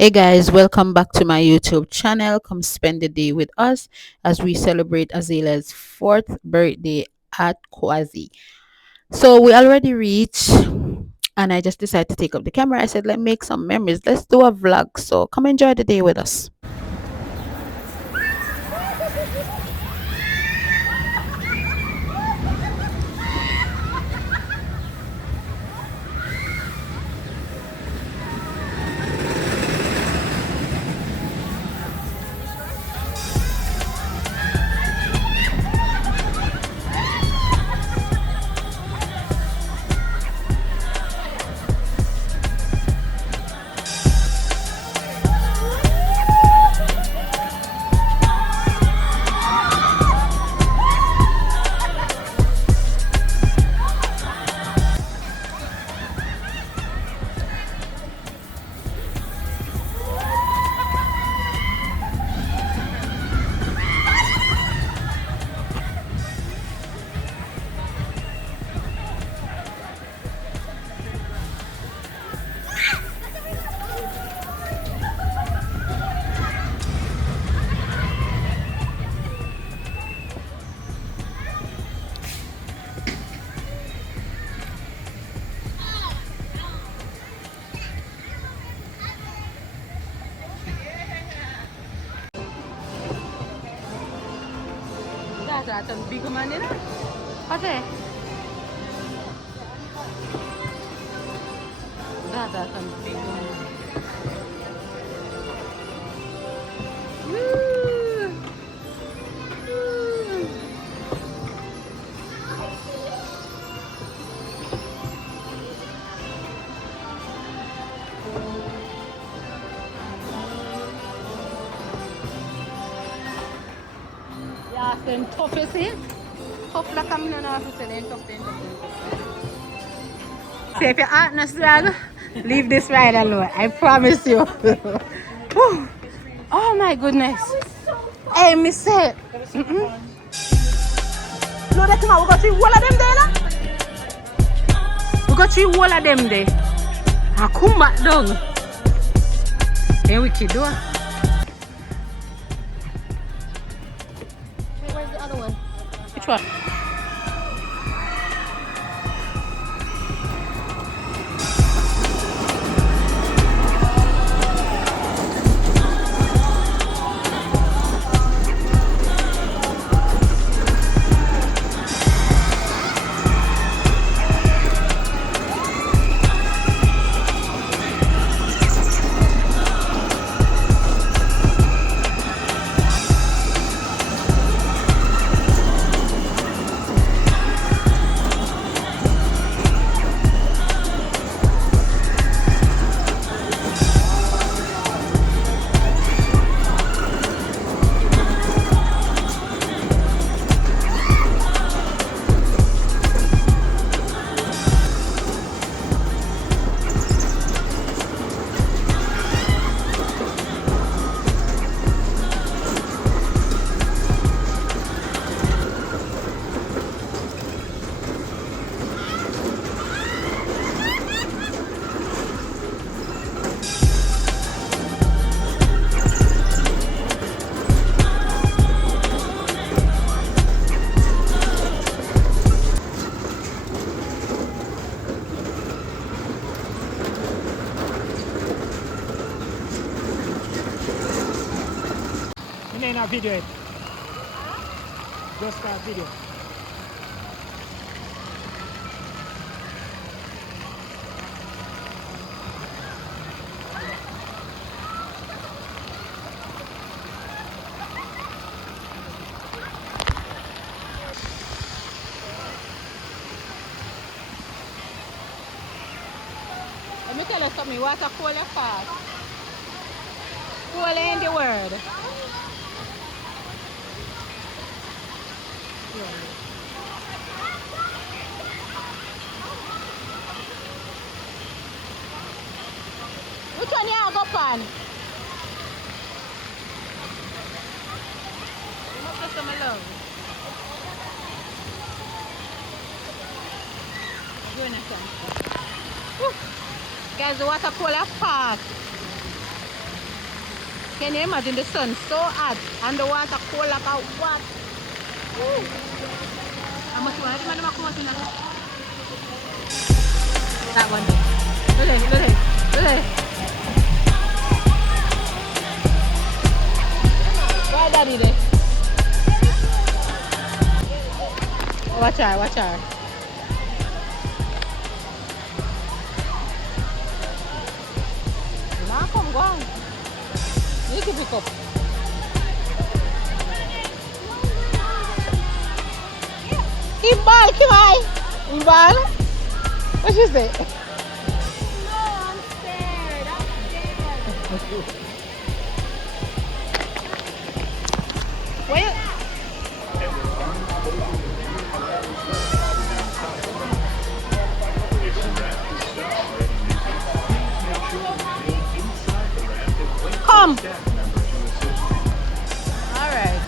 Hey guys, welcome back to my YouTube channel. Come spend the day with us as we celebrate Azalea's fourth birthday at Kwazi. So we already reached, and I just decided to take up the camera. I said, let's make some memories. Let's do a vlog. So come enjoy the day with us. That's a big man, you know? What's it? That's a big man. Yeah, then tough, you see? Tough like I'm not officer, then tough, then tough, then tough. See, if your heart not strong, leave this ride alone. I promise you. Whew. Oh my goodness. Hey, Miss Say. No, that's not. We got three wall of them there, no? We got three wall of them there. I come back down. Hey, wicked door. Wait, where's the other one? Which one? Hindi na video it. Just video. Let me tell you something. What's a cola fast? Cola in the world. Which one you go pan? You must have some love. Guys, the water cooler park. Can you imagine the sun so hot and the water cold like a what? How much water do you come out in that one there? Look. Why daddy there? Watch her. Nah, come go on. You keep it up. Imbal, come on. Imbal? What she say? No, I'm scared. Wait. Come. Alright.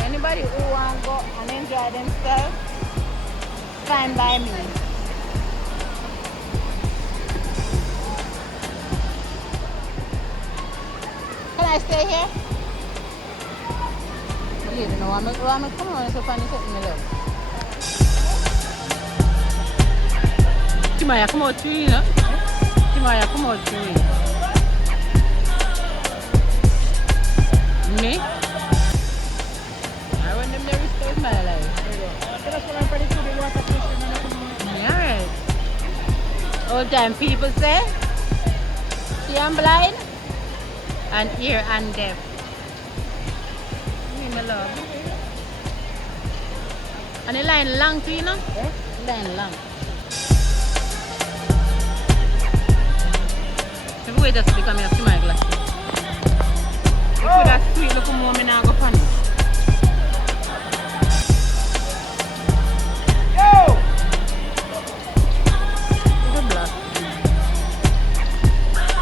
Anybody who want to go and enjoy themselves, fine by me. Can I stay here? You don't know I'm come on so funny something me love. Timaya come out to you, know? Timaya come out to you. Me? I want them to restore my life. Alright. Old time people say, see I'm blind and ear and deaf. Me, my love. And the line long too, you know? The line long. Maybe wait just because I have to my glasses. If you that sweet look more, I go punish.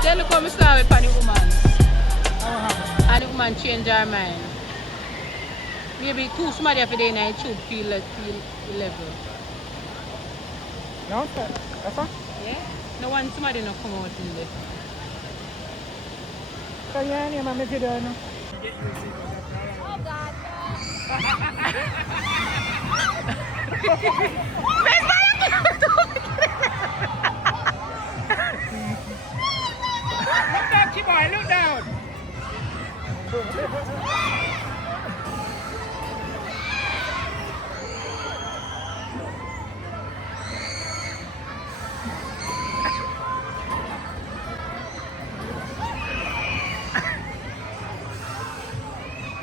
Then look how I saw with the woman. And the woman changed her mind. Maybe too smart for the night should feel level. No, that's all. Yeah? No one somebody not come out in there. So yeah, I'm a video now. Oh God, Look down, Kiboy, look down.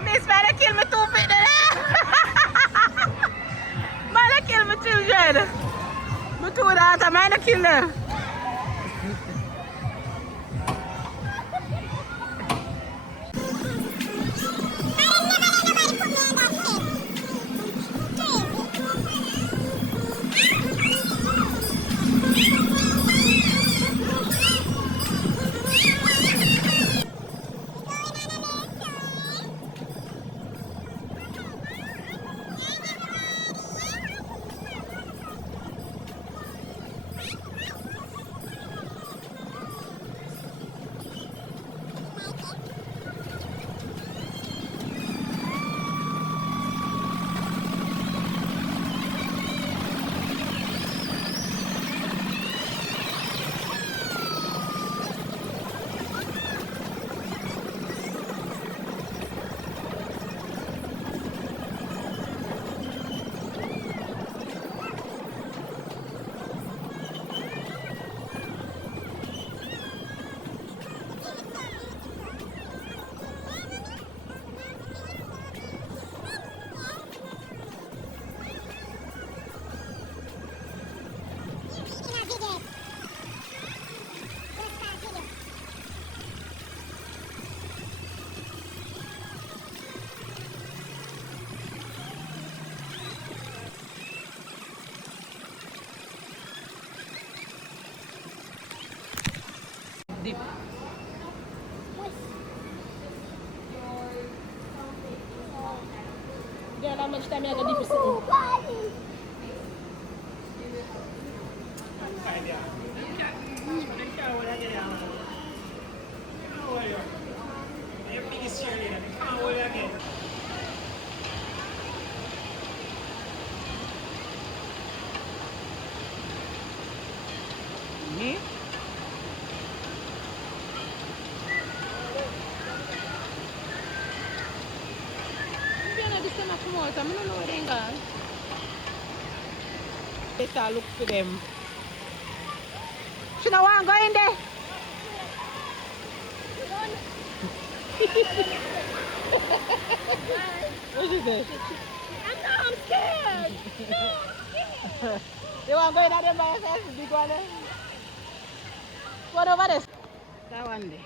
Miss Mara kill me too bit. Mara kill my children. My two daughters, Mara kill them. Deep. girl, how much time you got deep sitting? come out. I don't know where they gone. Better look for them. She don't want to go in there. What is it? I'm scared. You want to go in there by yourself? Big one there? What over there? That one there.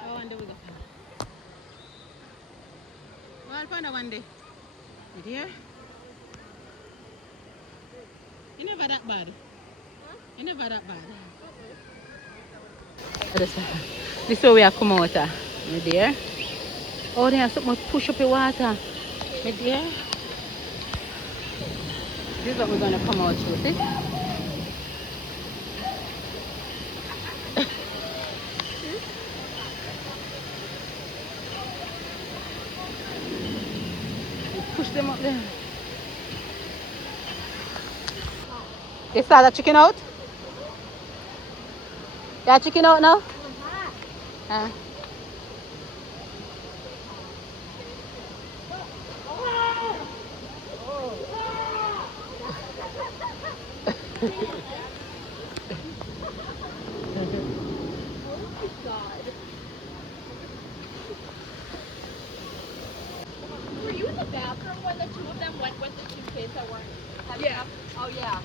That one there we go. Well, find that one there. You hear? You never that bad. You never that bad. This is where we are come out. My dear. Oh, there's something push up the water. My dear. This is what we're going to come out through. See? Push them up there. You saw that chicken out? Yeah, chicken out now? Were you in the bathroom when the two of them went with the two kids that weren't? Yeah. Oh yeah.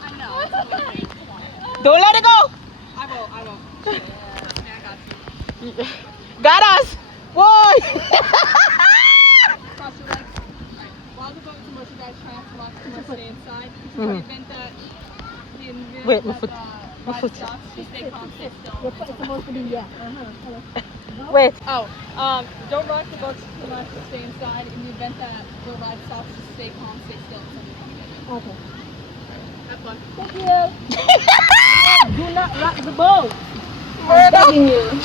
I know. Don't let it go. I won't. I won't. Trust me, I got you. Got us. Whoa. Cross your legs. While the boat is immersed, you guys try not to walk too much, stay inside. You can prevent the event Wait, my that foot. the My ride foot. stops. Just stay calm, stay still. It's supposed to be, yeah. Wait. Oh, don't rush the boats too much, just stay inside. In the event that the ride stops, just stay calm, stay still. Okay. Have fun. Thank you. Do not rock the boat. Murder. You.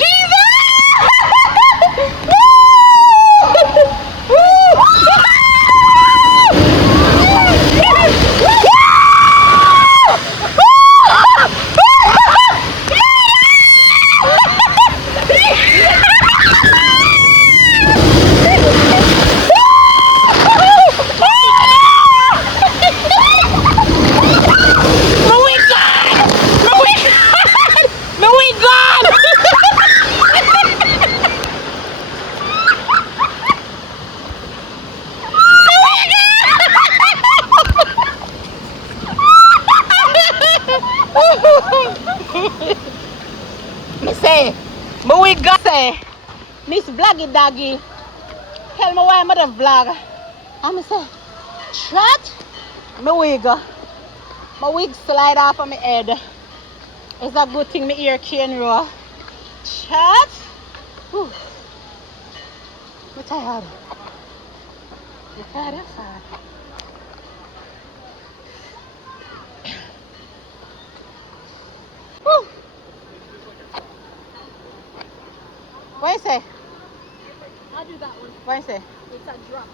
Me say, but we got say, Miss Vloggy Doggy, tell me why I'm the vlog. And me say, chat, my wig slide off of my head. It's a good thing my ear can roll. Chat, whew. I'm tired. I'm tired, I'm tired. Whew. What you say? I'll do that one. What you say? It's a drop.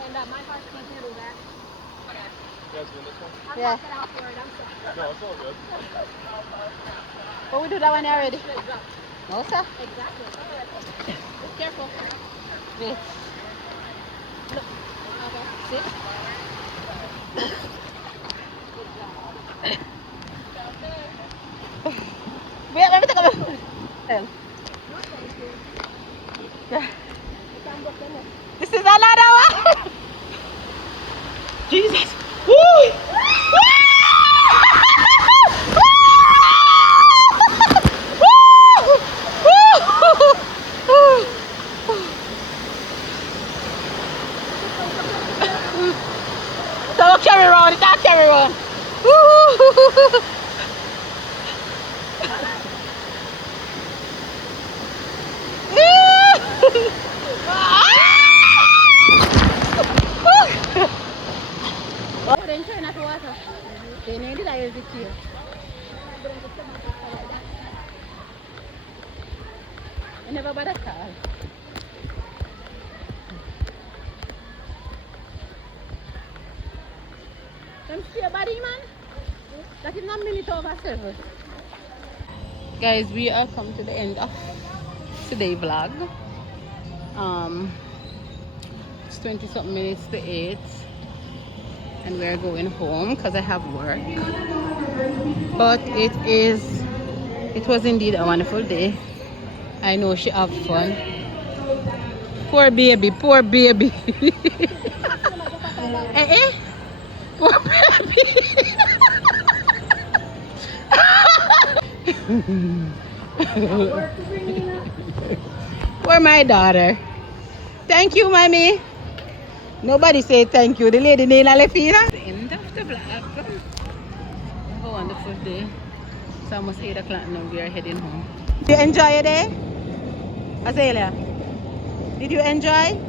And my heart can't handle that. You guys doing this one? I'm Yeah. not out for it. I'm sorry. No, it's all good. But we do that one already. Straight drop. No, sir. Exactly. Be careful. Wait. Okay. Sit. Wait, let me take a look. Yeah. This is another one. Jesus. Woo! So carry around, it's not carry around. Oh, then turn off the water. They need it, I use it here. I never bought a car. Don't see your body, man. That is not minute over 7. Guys, we are come to the end of today vlog. Um, it's 20 something minutes to 8, and we're going home because I have work. But it was indeed a wonderful day. I know she have fun. Poor baby, poor baby. Eh, eh? Poor baby. Poor my daughter. Thank you, mommy. Nobody say thank you. The lady Nina Lefina. The end of the vlog. Have a wonderful day. It's almost 8 o'clock now. We are heading home. Did you enjoy your day? Azalea, did you enjoy?